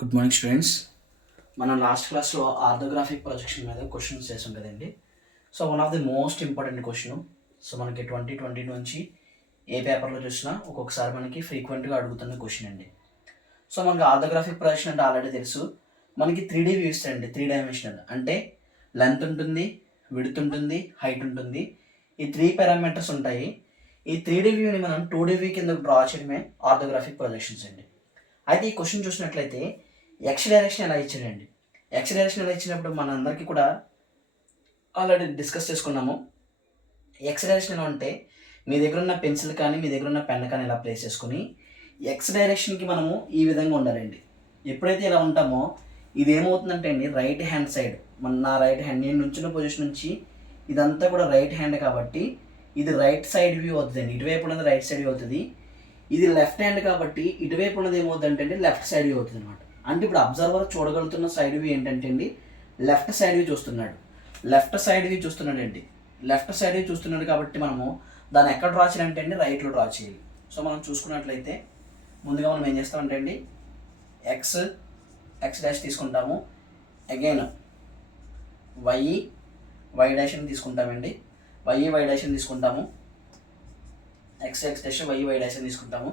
Good morning students. మనం last క్లాస్లో orthographic projection మీద క్వశ్చన్స్ చేసాం కదండి. So one of the most important question. So మనకి 2020 నుంచి ఏ పేపర్లో చూసినా ఒక్కొక్కసారి మనకి ఫ్రీక్వెంట్గా అడుగుతున్న క్వశ్చన్ అండి. సో మనకి ఆర్థోగ్రాఫిక్ ప్రొజెక్షన్ అంటే ఆల్రెడీ తెలుసు. మనకి 3D వ్యూ ఇస్తారండి, 3 డైమెన్షనల్. అంటే లెంత్ ఉంటుంది, విడ్త్ ఉంటుంది, హైట్ ఉంటుంది. ఈ 3 పారామీటర్స్ ఉంటాయి. ఈ 3D వ్యూని మనం 2D వ్యూ కింద డ్రా చేయడమే ఆర్థోగ్రాఫిక్ ప్రొజెక్షన్స్ అండి. అయితే ఈ క్వశ్చన్ చూసినట్లయితే ఎక్స్ డైరెక్షన్ ఎలా ఇచ్చాడండి. ఎక్స్ డైరెక్షన్ ఎలా ఇచ్చినప్పుడు మన అందరికీ కూడా ఆల్రెడీ డిస్కస్ చేసుకున్నాము. ఎక్స్ డైరెక్షన్ ఎలా అంటే మీ దగ్గర ఉన్న పెన్సిల్ కానీ మీ దగ్గర ఉన్న పెన్ కానీ ఇలా ప్లేస్ చేసుకుని ఎక్స్ డైరెక్షన్కి మనము ఈ విధంగా ఉండాలండి. ఎప్పుడైతే ఇలా ఉంటామో ఇది ఏమవుతుందంటే అండి, రైట్ హ్యాండ్ సైడ్ నా రైట్ హ్యాండ్ నేను నుంచిన పొజిషన్ నుంచి ఇదంతా కూడా రైట్ హ్యాండ్ కాబట్టి ఇది రైట్ సైడ్ వ్యూ అవుతుందండి. ఇటువైపు ఉన్నది రైట్ సైడ్ వ్యూ అవుతుంది. ఇది లెఫ్ట్ హ్యాండ్ కాబట్టి ఇటువైపు ఉన్నది ఏమవుతుందంటే అండి లెఫ్ట్ సైడ్ వ్యూ అవుతుంది అనమాట. అంటే ఇప్పుడు అబ్జర్వర్ చూడగలుగుతున్న సైడ్ వ్యూ ఏంటంటే అండి లెఫ్ట్ సైడ్ వ్యూ చూస్తున్నాడు. లెఫ్ట్ సైడ్ వ్యూ చూస్తున్నాడు అండి. లెఫ్ట్ సైడ్ వ్యూ చూస్తున్నాడు కాబట్టి మనము దాన్ని ఎక్కడ డ్రా చేయాలంటే అండి రైట్లో డ్రా చేయాలి. సో మనం చూసుకున్నట్లయితే ముందుగా మనం ఏం చేస్తామంటే అండి ఎక్స్ డాష్ తీసుకుంటాము. అగైన్ వై డాష్ అని తీసుకుంటామండి. వై డాష్ అని తీసుకుంటాము. ఎక్స్ డాష్ వై డాష్ అని తీసుకుంటాము.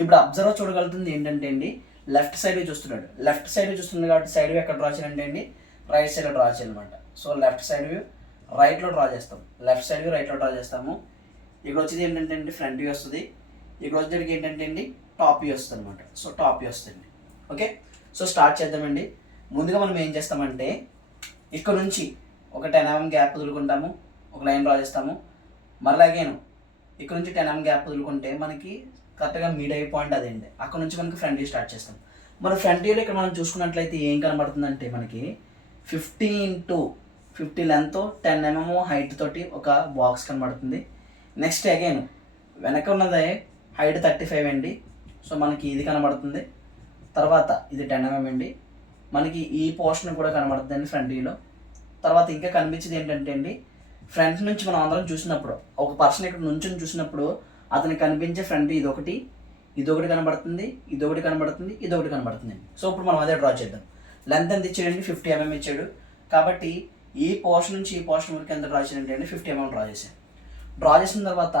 ఇప్పుడు అబ్జర్వర్ చూడగలుగుతుంది ఏంటంటే అండి లెఫ్ట్ సైడ్ చూస్తున్నాడు. లెఫ్ట్ సైడ్ చూస్తున్నాడు కాబట్టి సైడ్ వ్యూ ఎక్కడ డ్రా చేయాలంటే అండి రైట్ సైడ్లో డ్రా చేయాలన్నమాట. సో లెఫ్ట్ సైడ్ వ్యూ రైట్లో డ్రా చేస్తాం. లెఫ్ట్ సైడ్ వ్యూ రైట్లో డ్రా చేస్తాము. ఇక్కడ వచ్చేది ఏంటంటే అండి ఫ్రంట్ వ్యూ వస్తుంది. ఇక్కడ వచ్చేటికి ఏంటంటే అండి టాప్ వ్యూ వస్తుంది అనమాట. సో టాప్ వ్యూ వస్తుంది. ఓకే, సో స్టార్ట్ చేద్దామండి. ముందుగా మనం ఏం చేస్తామంటే ఇక్కడ నుంచి ఒక 10 mm గ్యాప్ వదులుకుంటాము, ఒక లైన్ డ్రా చేస్తాము. మరలా అగైన్ ఇక్కడ నుంచి 10 mm గ్యాప్ వదులుకుంటే మనకి కరెక్ట్గా మిడ్ అయ్యే పాయింట్ అదేండి. అక్కడ నుంచి మనకి ఫ్రంట్ వ్యూ స్టార్ట్ చేస్తాం. మన ఫ్రంట్ వ్యూలో ఇక్కడ మనం చూసుకున్నట్లయితే ఏం కనబడుతుందంటే మనకి 50 లెంత్ 10 mm హైట్ తోటి ఒక బాక్స్ కనబడుతుంది. నెక్స్ట్ అగైన్ వెనక ఉన్నదే హైట్ 35 అండి. సో మనకి ఇది కనబడుతుంది. తర్వాత ఇది 10 mm అండి. మనకి ఈ పోర్షన్ కూడా కనబడుతుంది అండి ఫ్రంట్ వ్యూలో. తర్వాత ఇంకా కనిపించేది ఏంటంటే అండి ఫ్రంట్ నుంచి మనం అందరం చూసినప్పుడు ఒక పర్సన్ ఇక్కడ నుంచి చూసినప్పుడు అతనికి కనిపించే ఫ్రంట్ ఇదొకటి కనబడుతుంది, ఇదొకటి కనబడుతుంది, ఇదొకటి కనబడుతుంది. సో ఇప్పుడు మనం అదే డ్రా చేద్దాం. లెంత్ ఎంత ఇచ్చాడండి 50 mm ఇచ్చాడు. కాబట్టి ఈ పోర్షన్ నుంచి ఈ పోర్షన్ వరకు ఎంత డ్రా చేయాలంటే అండి 50 mm డ్రా చేసాను. డ్రా చేసిన తర్వాత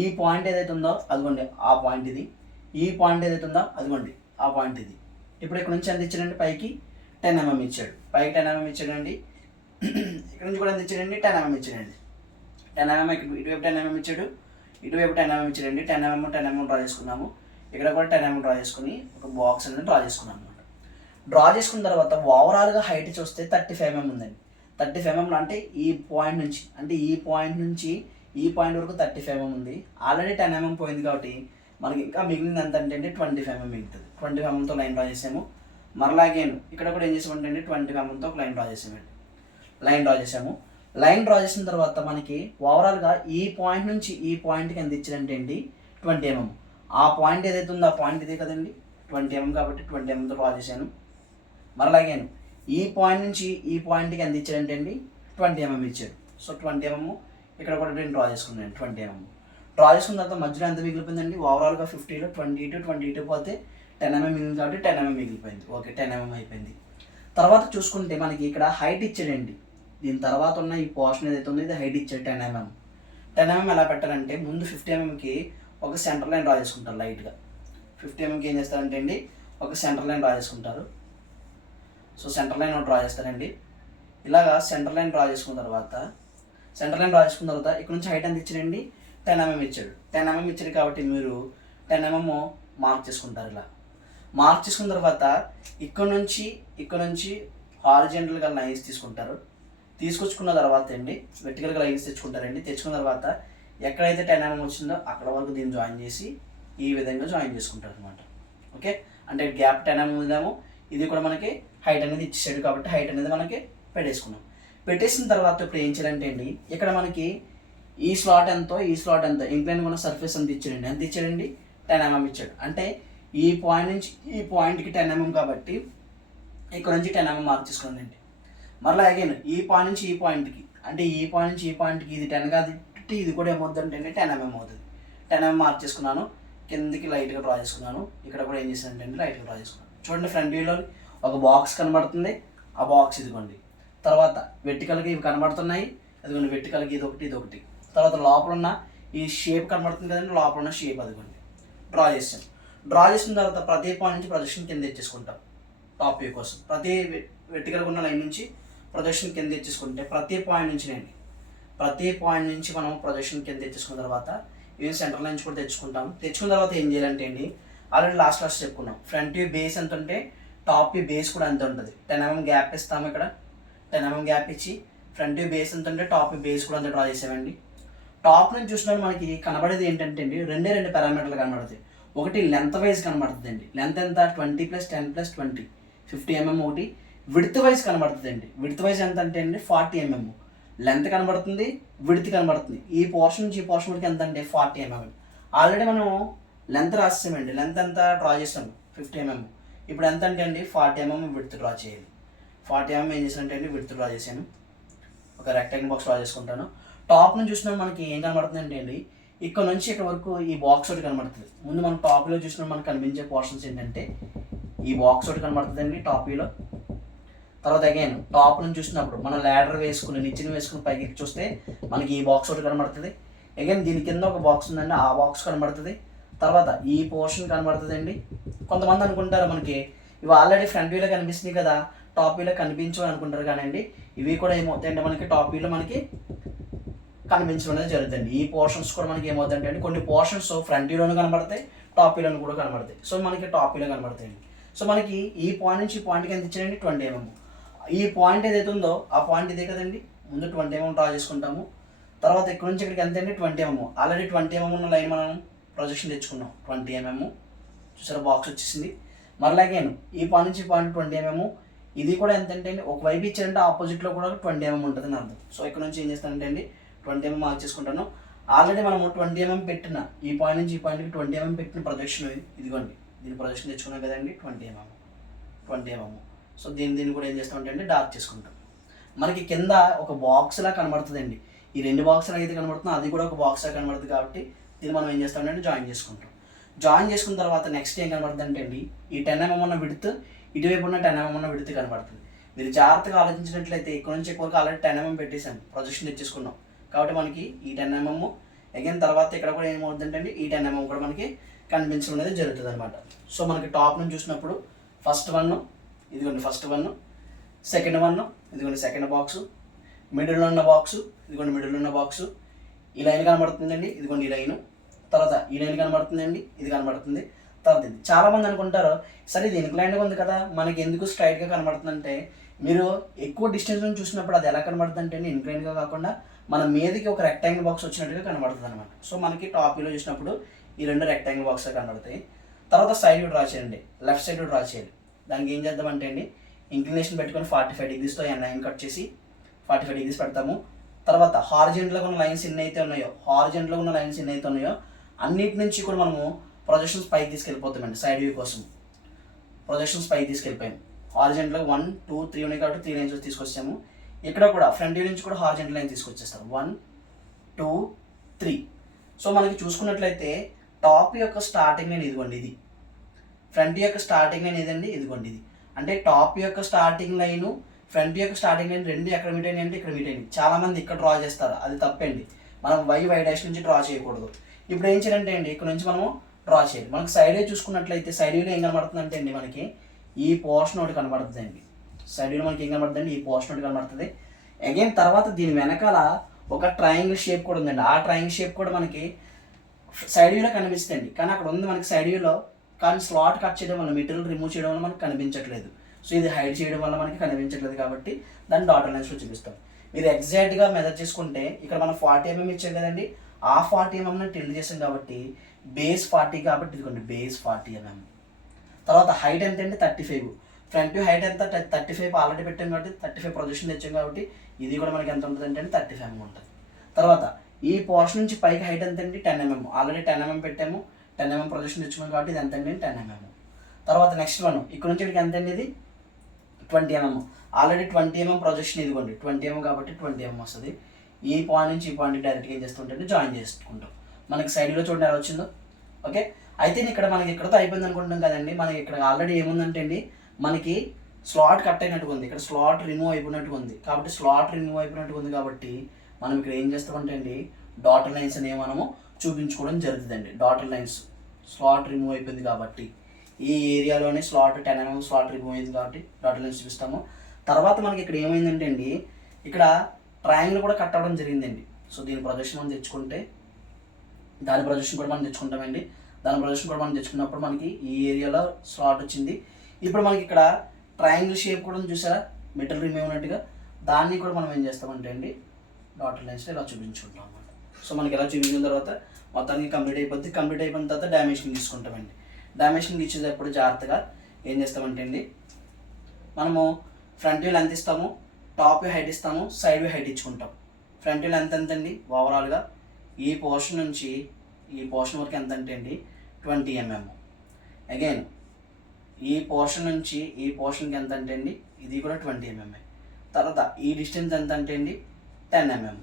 ఈ పాయింట్ ఏదైతే ఉందో అదిగోండి ఆ పాయింట్ ఇది. ఈ పాయింట్ ఏదైతే ఉందో అదిగోండి ఆ పాయింట్ ఇది. ఇప్పుడు ఇక్కడ నుంచి ఎంత ఇచ్చాడండి పైకి 10 mm ఇచ్చాడు. పైకి 10 mm ఇచ్చాడండి. ఇక్కడ నుంచి కూడా ఎంత ఇచ్చాడండి 10 mm ఇచ్చాడండి. 10 mm ఇటువైపు 10 mm ఇచ్చాడు, ఇటువైపు 10 mm ఇచ్చాడండి. 10 mm డ్రా చేసుకున్నాము. ఇక్కడ కూడా 10 mm డ్రా చేసుకుని ఒక బాక్స్ అనేది డ్రా చేసుకున్నాం అనమాట. డ్రా చేసుకున్న తర్వాత ఓవరాల్గా హైట్ చూస్తే 35 mm ఉందండి. 35 mm అంటే ఈ పాయింట్ నుంచి ఈ పాయింట్ వరకు 35 mm ఉంది. ఆల్రెడీ 10 mm పోయింది కాబట్టి మనకి ఇంకా మిగిలింది ఎంత అంటే 25 mm మిగులుతుంది. 25 mmతో లైన్ డ్రా చేసాము. మరలా అగైన్ ఇక్కడ కూడా ఏం చేసామంటే 25 mmతో ఒక లైన్ డ్రా చేసామండి. లైన్ డ్రా చేసిన తర్వాత మనకి ఓవరాల్గా ఈ పాయింట్ నుంచి ఈ పాయింట్కి ఎంత ఇచ్చారంటే అండి 20 mm. ఆ పాయింట్ ఏదైతే ఉందో ఆ పాయింట్ ఇదే కదండి 20 mm కాబట్టి 20 mmతో డ్రా చేశాను. మరలా అగైన్ ఈ పాయింట్ నుంచి ఈ పాయింట్కి ఎంత ఇచ్చారంటే అండి 20 mm ఇచ్చాడు. సో 20 mm ఇక్కడ కూడా నేను డ్రా చేసుకున్నాను. 20 mm డ్రా చేసుకున్న తర్వాత మధ్యలో ఎంత మిగిలిపోయిందండి ఓవరాల్గా 50లో 22 పోతే 10 mm మిగిలింది కాబట్టి 10 mm మిగిలిపోయింది. ఓకే, 10 mm అయిపోయింది. తర్వాత చూసుకుంటే మనకి ఇక్కడ హైట్ ఇచ్చాడండి. దీని తర్వాత ఉన్న ఈ పోర్షన్ ఏదైతే ఉందో ఇది హైట్ ఇచ్చాడు 10 mm. 10 mm ఎలా పెట్టారంటే ముందు 50 mmకి ఒక సెంటర్ లైన్ డ్రా చేసుకుంటారు లైట్గా. 50 mmకి ఏం చేస్తారంటే అండి ఒక సెంటర్ లైన్ డ్రా చేసుకుంటారు. సో సెంటర్ లైన్ డ్రా చేస్తారండి. ఇలాగా సెంటర్ లైన్ డ్రా చేసుకున్న తర్వాత ఇక్కడ నుంచి హైట్ ఎంత ఇచ్చాడండి 10 mm ఇచ్చాడు. 10 mm ఇచ్చాడు కాబట్టి మీరు 10 mm మార్క్ చేసుకుంటారు. ఇలా మార్క్ చేసుకున్న తర్వాత ఇక్కడ నుంచి హారిజెంటల్గా లైన్స్ తీసుకొచ్చుకున్న తర్వాత అండి వెర్టికల్గా లైన్స్ తెచ్చుకున్న తర్వాత ఎక్కడైతే 10 mm వచ్చిందో అక్కడ వరకు దీన్ని జాయిన్ చేసి ఈ విధంగా జాయిన్ చేసుకుంటారు అనమాట. ఓకే, అంటే గ్యాప్ 10 mm ఉందాము. ఇది కూడా మనకి హైట్ అనేది ఇచ్చేసాడు కాబట్టి హైట్ అనేది మనకి పెట్టేసిన తర్వాత ఇప్పుడు ఏం చేయాలంటే అండి ఇక్కడ మనకి ఈ స్లాట్ ఎంతో ఇంక్లైన్ ఉన్న సర్ఫేస్ ఎంత ఇచ్చాడండి 10 mm ఇచ్చాడు. అంటే ఈ పాయింట్ నుంచి ఈ పాయింట్కి 10 mm కాబట్టి ఇక్కడ నుంచి 10 mm మార్క్ చేసుకోండి. మరలా అగైన్ ఈ పాయింట్ నుంచి ఈ పాయింట్కి ఇది 10 కాదు, ఇది కూడా ఏమవుతుందంటే 10 mm అవుతుంది. 10 mm మార్క్ చేసుకున్నాను. కిందకి లైట్గా డ్రా చేసుకున్నాను. ఇక్కడ కూడా ఏం చేశానంటే లైట్గా డ్రా చేసుకున్నాను. చూడండి ఫ్రంట్ వ్యూలో ఒక బాక్స్ కనబడుతుంది, ఆ బాక్స్ ఇదిగోండి. తర్వాత వెర్టికల్గా ఇవి కనబడుతున్నాయి, అదిగోండి వెర్టికల్గా ఇది ఒకటి. తర్వాత లోపల ఉన్న ఈ షేప్ కనబడుతుంది కదండి, లోపల ఉన్న షేప్ అదిగోండి డ్రా చేసాం. డ్రా చేసిన తర్వాత ప్రతి పాయింట్ నుంచి ప్రొజెక్షన్ కింద తెచ్చేసుకుంటాం టాప్ వ్యూ కోసం. ప్రతి వెర్టికల్గా ఉన్న లైన్ నుంచి ప్రొజెక్షన్ కింద తెచ్చేసుకుంటే ప్రతి పాయింట్ నుంచి మనం ప్రొజెక్షన్ కింద తెచ్చేసుకున్న తర్వాత ఇవి సెంటర్ లైన్స్ కూడా తెచ్చుకున్న తర్వాత ఏం చేయాలంటే అండి, ఆల్రెడీ లాస్ట్ చెప్పుకున్నాం, ఫ్రంట్ వ్యూ బేస్ ఎంత ఉంటే టాప్ వ్యూ బేస్ కూడా ఎంత ఉంటుంది. 10 mm గ్యాప్ ఇస్తాము, ఇక్కడ 10 mm గ్యాప్ ఇచ్చి ఫ్రంట్ వ్యూ బేస్ ఎంత ఉంటే టాప్ వ్యూ బేస్ కూడా అంత డ్రా చేసామండి. టాప్ నుంచి చూసినప్పుడు మనకి కనబడేది ఏంటంటే అండి, రెండు పారామీటర్లు కనబడతాయి. ఒకటి లెంత్ వైజ్ కనబడుతుంది అండి, లెంత్ ఎంత 20 + 10 + 20 50 mm. ఒకటి విడ్త్ వైజ్ కనబడుతుంది అండి, విడ్త్ వైజ్ ఎంత అంటే అండి 40 mm. లెంత్ కనబడుతుంది, విడ్త్ కనబడుతుంది. ఈ పోర్షన్ నుంచి ఈ పోర్షన్ వరకు ఎంత అంటే 40 mm. ఆల్రెడీ మనం లెంత్ రాసామండి, లెంత్ ఎంత డ్రా చేసాము 50 mm. ఇప్పుడు ఎంత అంటే అండి 40 mm విడ్త్ డ్రా చేయాలి. 40 mm ఏం చేశానంటే అండి విడ్త్ డ్రా చేశాను. ఒక రెక్టాంగిల్ బాక్స్ డ్రా చేసుకుంటాను. టాప్ నుంచి చూసినప్పుడు మనకి ఏం కనబడుతుంది అంటే అండి, ఇక్కడ నుంచి ఇక్కడ వరకు ఈ బాక్స్ ఒకటి కనబడుతుంది. ముందు మనం టాప్లో చూసినప్పుడు మనకు కనిపించే పోర్షన్స్ ఏంటంటే ఈ బాక్స్ ఒకటి కనబడుతుంది అండి టాప్ వ్యూలో. తర్వాత అగైన్ టాప్ నుంచి చూసినప్పుడు మనం ల్యాడర్ వేసుకుని నిచ్చెన వేసుకుని పైకి చూస్తే మనకి ఈ బాక్స్ ఒకటి కనబడుతుంది. అగైన్ దీని కింద ఒక బాక్స్ ఉందండి, ఆ బాక్స్ కనబడుతుంది. తర్వాత ఈ పోర్షన్ కనబడుతుంది అండి. కొంతమంది అనుకుంటారు మనకి ఇవి ఆల్రెడీ ఫ్రంట్ వ్యూలో కనిపిస్తున్నాయి కదా, టాప్ వ్యూలో కనిపించవు అనుకుంటారు. కానీ అండి ఇవి కూడా ఏమవుతాయంటే మనకి టాప్ వ్యూలో మనకి కనిపించడం అనేది జరుగుతుంది. ఈ పోర్షన్స్ కూడా మనకి ఏమవుతాయంటే అండి, కొన్ని పోర్షన్స్ ఫ్రంట్ వ్యూలోనే కనబడతాయి, టాప్ వ్యూలోనే కూడా కనబడతాయి. సో మనకి టాప్ వ్యూలో కనబడతాయండి. సో మనకి ఈ పాయింట్ నుంచి ఈ పాయింట్కి ఎంత ఇచ్చారండి 20 mm. ఈ పాయింట్ ఏదైతే ఉందో ఆ పాయింట్ ఇదే కదండి, ముందు 20 mm డ్రా చేసుకుంటాము. తర్వాత ఇక్కడ నుంచి ఇక్కడికి ఎంత అండి 20 mm. ఆల్రెడీ 20 mm ఉన్న లైన్ మనం ప్రొజెక్షన్ తెచ్చుకున్నాం 20 mm. చూసారా బాక్స్ వచ్చేసింది. మరలా అగైన్ ఈ పాయింట్ నుంచి ఈ పాయింట్ 20 mm. ఇది కూడా ఎంత అంటే అండి, ఒక వైపు ఇచ్చారంటే ఆపోజిట్లో కూడా 20 mm ఉంటుంది అని అర్థం. సో ఇక్కడ నుంచి ఏం చేస్తానంటే అండి 20 mm మార్క్ చేసుకుంటాను. ఆల్రెడీ మనము 20 mm పెట్టిన ఈ పాయింట్ నుంచి ఈ పాయింట్కి 20 mm పెట్టిన ప్రొజెక్షన్ ఇదిగోండి, దీని ప్రొజెక్షన్ తెచ్చుకున్నాం కదండి 20 mm. సో దీన్ని కూడా ఏం చేస్తామంటే అండి డార్క్ చేసుకుంటాం. మనకి కింద ఒక బాక్స్లా కనబడుతుందండి, ఈ రెండు బాక్స్లా అయితే కనబడుతుందో అది కూడా ఒక బాక్స్లా కనబడుతుంది. కాబట్టి దీన్ని మనం ఏం చేస్తామంటే జాయిన్ చేసుకుంటాం. జాయిన్ చేసుకున్న తర్వాత నెక్స్ట్ ఏం కనబడుతుంది అంటే అండి, ఈ 10 mm ఉన్న విడ్త్, ఇటువైపు ఉన్న 10 mm ఉన్న విడ్త్ కనబడుతుంది. మీరు జాగ్రత్తగా ఆలోచించినట్లయితే ఇక్కడ నుంచి ఎక్కువ ఆల్రెడీ 10 mm పెట్టేసాను, ప్రొజెక్షన్ తెచ్చేసుకున్నాం. కాబట్టి మనకి ఈ 10 mm అగైన్ తర్వాత ఇక్కడ కూడా ఏమవుతుందంటే అండి ఈ 10 mm కూడా మనకి కనిపించడం అనేది జరుగుతుంది అనమాట. సో మనకి టాప్ నుంచి చూసినప్పుడు ఫస్ట్ వన్ ఇదిగోండి, ఫస్ట్ వన్, సెకండ్ వన్ ఇదిగోండి సెకండ్ బాక్సు, మిడిల్లో ఉన్న బాక్సు ఇదిగోండి మిడిల్లో ఉన్న బాక్సు, ఈ లైన్ కనబడుతుందండి ఇదిగోండి ఈ లైను, తర్వాత ఈ లైన్ కనబడుతుందండి ఇది కనబడుతుంది. తర్వాత ఇది చాలామంది అనుకుంటారు సరే ఇది ఇంక్లైన్గా ఉంది కదా మనకి ఎందుకు స్ట్రైట్గా కనబడుతుందంటే, మీరు ఎక్కువ డిస్టెన్స్ నుంచి చూసినప్పుడు అది ఎలా కనబడుతుంది అంటే ఇంక్లైన్గా కాకుండా మన మీదకి ఒక రెక్టాంగిల్ బాక్స్ వచ్చినట్టుగా కనబడుతుంది అనమాట. సో మనకి టాప్ వ్యూలో చూసినప్పుడు ఈ రెండు రెక్టాంగిల్ బాక్స్ కనబడతాయి. తర్వాత సైడ్ డ్రా చేయండి, లెఫ్ట్ సైడ్ డ్రా చేయాలి. దానికి ఏం చేద్దామంటే అండి ఇంక్లినేషన్ పెట్టుకొని 45 degreesతో లైన్ కట్ చేసి 45 degrees పెడతాము. తర్వాత హారిజెంటల్గా ఉన్న లైన్స్ ఎన్ని అయితే ఉన్నాయో అన్నిటి నుంచి కూడా మనము ప్రొజెక్షన్స్ పైకి తీసుకెళ్ళిపోతామండి. సైడ్ వ్యూ కోసం ప్రొజెక్షన్స్ పైకి తీసుకెళ్ళిపోయాము. హారిజెంటల్గా 1 2 3 ఉన్నాయి కాబట్టి 3 లైన్స్ తీసుకొచ్చాము. ఇక్కడ కూడా ఫ్రంట్ వ్యూ నుంచి కూడా హారిజెంటల్ లైన్ తీసుకొచ్చేస్తాం 1 2 3. సో మనకి చూసుకున్నట్లయితే టాప్ యొక్క స్టార్టింగ్ లైన్ ఇదిగోండి, ఇది ఫ్రంట్ యొక్క స్టార్టింగ్ లైన్ ఏదండి ఇదిగోండి ఇది. అంటే టాప్ యొక్క స్టార్టింగ్ లైను ఫ్రంట్ యొక్క స్టార్టింగ్ లైన్ రెండు ఎక్కడ మీట్ అయినాయి అంటే ఇక్కడ మీట్ అయినాయి. చాలామంది ఇక్కడ డ్రా చేస్తారు, అది తప్పండి. మనం వై డాష్ నుంచి డ్రా చేయకూడదు. ఇప్పుడు ఏం చేయాలంటే అండి ఇక్కడ నుంచి మనము డ్రా చేయాలి. మనకి సైడ్ వ్యూ చూసుకున్నట్లయితే సైడ్ వ్యూలో ఏం కనబడుతుంది అంటే అండి మనకి ఈ పోర్షన్ ఒకటి కనబడుతుంది అండి. సైడ్ వ్యూలో మనకి ఏం కనబడుతుంది అండి ఈ పోర్షన్ ఒకటి కనబడుతుంది. అగైన్ తర్వాత దీని వెనకాల ఒక ట్రయాంగిల్ షేప్ కూడా ఉందండి. ఆ ట్రయాంగిల్ షేప్ కూడా మనకి సైడ్ వ్యూలో కనిపిస్తుంది, కానీ అక్కడ ఉంది మనకి సైడ్ వ్యూలో. కానీ స్లాట్ కట్ చేయడం వల్ల మెటీరియల్ రిమూవ్ చేయడం వల్ల మనకి కనిపించట్లేదు. సో ఇది హైడ్ చేయడం వల్ల మనకి కనిపించట్లేదు కాబట్టి దాన్ని డాటర్ లైన్స్లో చూపిస్తాం. మీరు ఎగ్జాక్ట్గా మెజర్ చేసుకుంటే ఇక్కడ మనం 40 mm ఇచ్చాం కదండి, ఆ 40 mm టిల్డ్ చేసాం కాబట్టి బేస్ 40 కాబట్టి ఇదిగోండి బేస్ 40 mm. తర్వాత హైట్ ఎంత అండి 35. ఫ్రంట్ వ్యూ హైట్ ఎంత 35 ఆల్రెడీ పెట్టాం కాబట్టి 35 ప్రొజెక్షన్ తెచ్చాం కాబట్టి ఇది కూడా మనకి ఎంత ఉంటుంది అంటే 35 mm ఉంటుంది. తర్వాత ఈ పోర్షన్ నుంచి పైకి హైట్ ఎంత అండి 10 mm. ఆల్రెడీ 10 mm పెట్టాము, 10 mm ప్రొజెక్షన్ తెచ్చుకున్నాం కాబట్టి ఇది ఎంత అండి 10 mm. తర్వాత నెక్స్ట్ వన్ ఇక్కడ నుంచి ఇక్కడికి ఎంత అండి ఇది 20 mm. ఆల్రెడీ 20 mm ప్రొజెక్షన్ ఇదిగోండి 20 mm కాబట్టి 20 mm వస్తుంది. ఈ పాయింట్ నుంచి ఈ పాయింట్ డైరెక్ట్గా ఏం చేస్తుంటే జాయిన్ చేసుకుంటాం. మనకి సైడ్లో చూడండి ఎలా వచ్చిందో. ఓకే అయితే ఇక్కడ మనకి ఇక్కడతో అయిపోయింది అనుకుంటాం కదండి. మనకి ఇక్కడ ఆల్రెడీ ఏముందంటే అండి, మనకి స్లాట్ కట్ అయినట్టుగా ఉంది, ఇక్కడ స్లాట్ రిమూవ్ అయిపోయినట్టుగా ఉంది. కాబట్టి స్లాట్ రిమూవ్ అయిపోయినట్టుగా ఉంది కాబట్టి మనం ఇక్కడ ఏం చేస్తామంటే అండి, డాటర్ లైన్స్ అనేవి మనము చూపించుకోవడం జరుగుతుందండి. డాటర్ లైన్స్ స్లాట్ రిమూవ్ అయిపోయింది కాబట్టి ఈ ఏరియాలోనే స్లాట్ 10 mm స్లాట్ రిమూవ్ అయింది కాబట్టి డాటర్ లైన్స్ చూపిస్తాము. తర్వాత మనకి ఇక్కడ ఏమైందంటే అండి, ఇక్కడ ట్రయాంగిల్ కూడా కట్ అవ్వడం జరిగిందండి. సో దీని ప్రొజెక్షన్ మనం తెచ్చుకుంటే దాని ప్రొజెక్షన్ కూడా మనం తెచ్చుకుంటామండి. దాని ప్రొజెక్షన్ కూడా మనం తెచ్చుకున్నప్పుడు మనకి ఈ ఏరియాలో స్లాట్ వచ్చింది. ఇప్పుడు మనకి ఇక్కడ ట్రయాంగిల్ షేప్ కూడా చూసారా, మెటల్ రిమూవ్ అయినట్టుగా, దాన్ని కూడా మనం ఏం చేస్తామంటే అండి డాటర్ లైన్స్లో ఇలా చూపించుకుంటాం అన్నమాట. సో మనకి ఇలా చూపించిన తర్వాత మొత్తానికి కంప్లీట్ అయిపోద్ది. కంప్లీట్ అయిపోయిన తర్వాత డైమెన్షన్ తీసుకుంటామండి. డైమెన్షన్ ఇచ్చేటప్పుడు జాగ్రత్తగా ఏం చేస్తామంటే అండి, మనము ఫ్రంట్ వ్యూ లెంత్ ఇస్తాము, టాప్ వ్యూ హైట్ ఇస్తాము, సైడ్ వ్యూ హైట్ ఇచ్చుకుంటాం. ఫ్రంట్ వ్యూ లెంత్ ఎంత అండి, ఓవరాల్గా ఈ పోర్షన్ నుంచి ఈ పోర్షన్ వరకు ఎంత అంటే అండి 20 mm. అగైన్ ఈ పోర్షన్ నుంచి ఈ పోర్షన్కి ఎంత అంటే అండి, ఇది కూడా 20 mm. తర్వాత ఈ డిస్టెన్స్ ఎంత అంటే అండి 10 mm.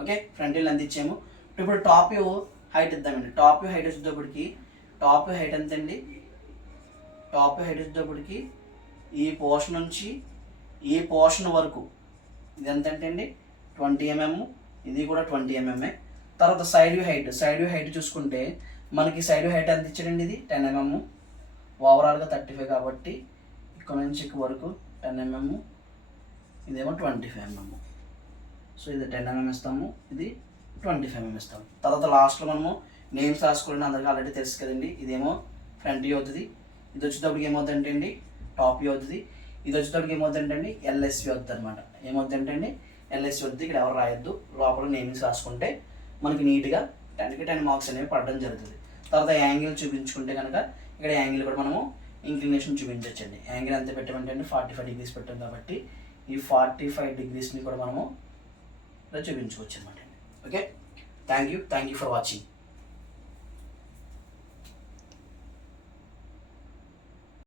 Okay, front view length ఇచ్చాము. ఇప్పుడు టాప్ వ్యూ హైట్ ఇద్దామండి. టాప్ వ్యూ హైట్ వచ్చేటప్పటికి టాప్ వ్యూ హైట్ ఎంత అండి, టాప్ వ్యూ హైట్ వచ్చేటప్పటికి ఈ పోర్షన్ నుంచి ఈ పోర్షన్ వరకు ఇది ఎంత అంటే అండి 20 mm, ఇది కూడా 20 mm. తర్వాత సైడ్ వ్యూ హైట్ చూసుకుంటే మనకి సైడ్ వ్యూ హైట్ ఎంత ఇచ్చాడండి, ఇది 10 mm, ఓవరాల్గా 35 కాబట్టి ఇక్కడ నుంచి ఇక్కడ వరకు 10 mm, ఇదేమో 25 mm. సో ఇది 10 mm ఇస్తాము, ఇది 25 mm ఇస్తాము. తర్వాత లాస్ట్లో మనము నేమ్స్ రాసుకోవాలని అందరికీ ఆల్రెడీ తెలుసు కదండి. ఇదేమో ఫ్రంట్ వ్యూ అవుతుంది, ఇది వచ్చేటప్పటికి ఏమవుతుందంటే అండి టాప్ వ్యూ అవుతుంది, ఇది వచ్చేటప్పటికి ఏమవుతుందంటే అండి ఎల్ఎస్వి అవుతుంది అనమాట. ఏమవుతుందంటే అండి ఎల్ఎస్వి అవుతుంది. ఇక్కడ ఎవరు రాయొద్దు, లోపల నేమ్స్ రాసుకుంటే మనకి నీట్గా 10కి 10 మార్క్స్ అనేవి పడడం జరుగుతుంది. తర్వాత యాంగిల్ చూపించుకుంటే కనుక ఇక్కడ యాంగిల్ కూడా మనము ఇంక్లినేషన్ చూపించవచ్చండి. యాంగిల్ ఎంత పెట్టామంటే అండి 45 degrees పెట్టాం కాబట్టి ఈ 45 degreesని కూడా మనము ఇలా చూపించుకోవచ్చు అనమాట. Okay, thank you for watching.